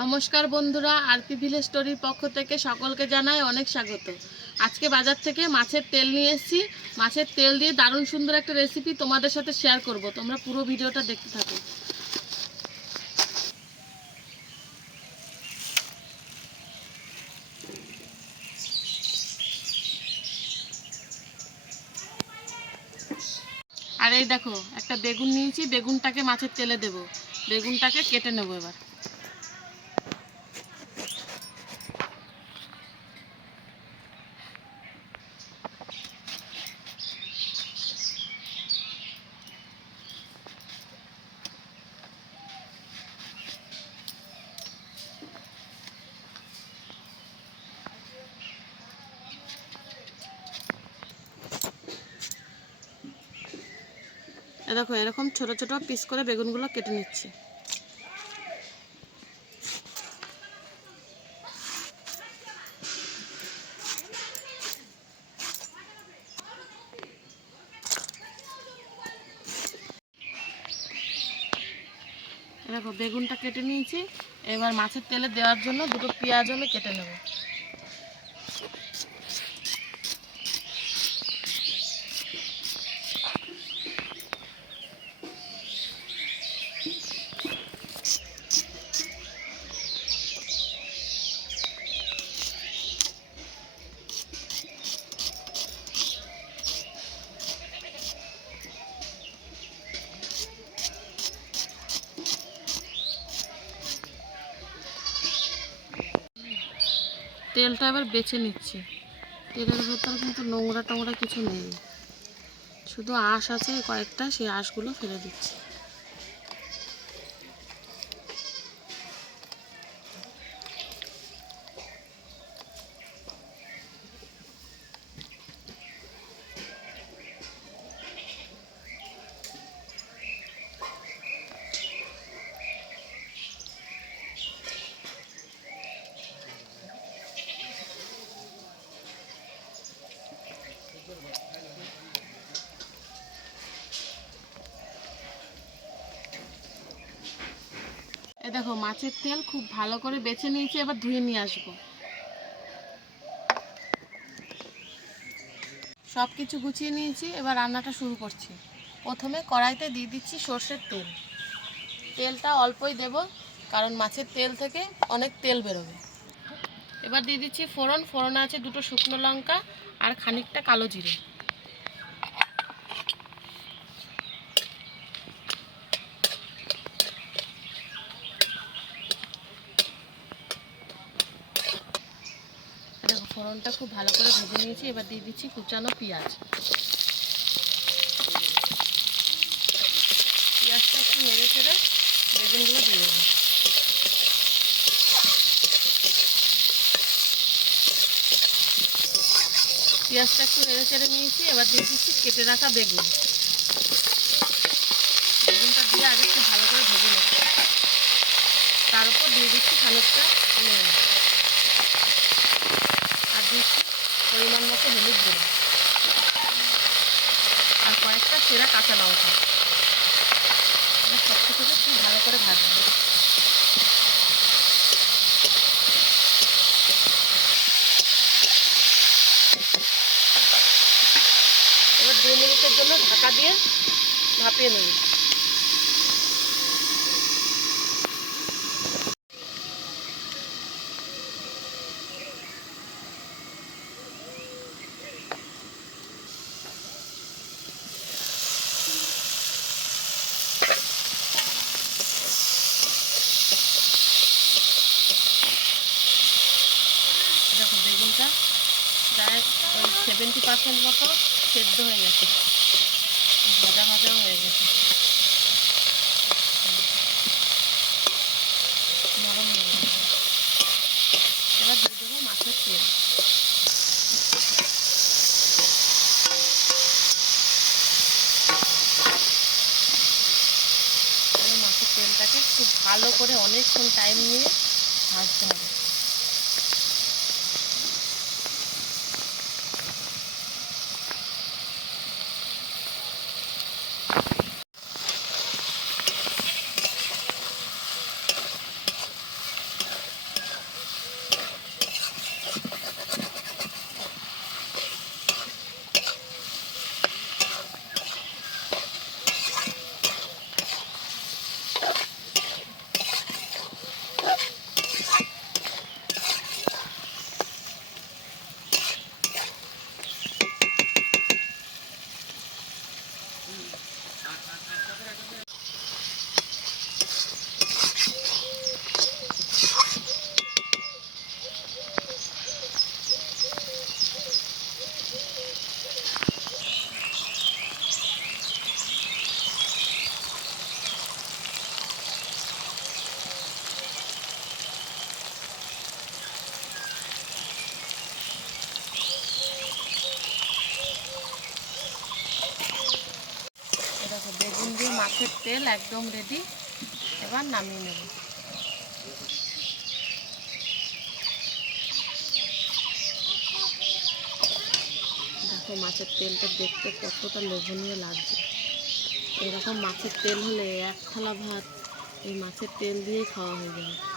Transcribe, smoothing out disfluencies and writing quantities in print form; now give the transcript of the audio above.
নমস্কার বন্ধুরা, RP village স্টোরির পক্ষ থেকে সকলকে জানাই অনেক স্বাগত। আজকে বাজার থেকে মাছের তেল নিয়ে এসেছি। মাছের তেল দিয়ে দারুণ সুন্দর একটা রেসিপি তোমাদের সাথে শেয়ার করব। তোমরা পুরো ভিডিওটা দেখতে থাকো। আর এই দেখো, একটা বেগুন নিয়েছি, বেগুনটাকে মাছের তেলে দেব। বেগুনটাকে কেটে নেব এবার। দেখো, এরকম ছোট ছোট পিস করে বেগুনগুলো কেটে নিচ্ছি। দেখো, বেগুনটা কেটে নিয়েছি। এবার মাছের তেলে দেওয়ার জন্য দুটো পেঁয়াজ আমি কেটে নেব। তেলটা এবার বেছে নিচ্ছি। তেলের ভেতর কিন্তু নোংরা টোংরা কিছু নেই, শুধু আঁশ আছে কয়েকটা, সেই আঁশগুলো ফেলে দিচ্ছি। এ দেখো, মাছের তেল খুব ভালো করে বেছে নিয়েছি, এবার ধুয়ে নিয়ে আসবো। সব কিছু গুছিয়ে নিয়েছি, এবার রান্নাটা শুরু করছি। প্রথমে কড়াইতে দিয়ে দিচ্ছি সর্ষের তেল। তেলটা অল্পই দেব, কারণ মাছের তেল থেকে অনেক তেল বেরোবে। এবার দিয়ে দিচ্ছি ফোড়ন। ফোড়নে আছে দুটো শুকনো লঙ্কা আর খানিকটা কালো জিরে। দেখো, ফোড়নটা খুব ভালো করে ভেজে নিয়েছি। এবার দিয়ে দিচ্ছি কুচানো পেঁয়াজ। পেঁয়াজটা একটু নেড়ে চেড়ে বেগুনগুলো দিয়ে দেবো। পেঁয়াজটা একটু নেড়ে চেড়ে নিয়েছি, এবার দিয়ে দিচ্ছি কেটে রাখা বেগুন। বেগুনটা দিয়ে আগে খুব ভালো করে ভেজে নেব। তার উপর দিয়ে দিচ্ছি খানিকটা নুন, আর দিচ্ছি পরিমাণ মতো হলুদ গুঁড়ো, আর কয়েকটা সেরা কাঁচা লঙ্কা। সব কিছুকে খুব ভালো করে ভাজবো। এবার 2 মিনিটের জন্য ঢাকা দিয়ে ভাপিয়ে নেব। দেখো, বেগুনটা প্রায় 70% মতো সেদ্ধ হয়ে গেছে, ভাজা ভাজাও হয়ে গেছে, নরম হয়ে গেছে। এবার দিয়ে দেবো মাছের তেল। এই মাছের তেলটাকে খুব ভালো করে অনেকক্ষণ টাইম নিয়ে ভাজতে হবে। তেল একদম রেডি। এবার নামিয়ে নেব। দেখো মাছের তেলটা দেখতে কতটা লোভনীয় লাগছে। এরকম মাছের তেল হলে এক থালা ভাত এই মাছের তেল দিয়েই খাওয়া হয়ে যাবে।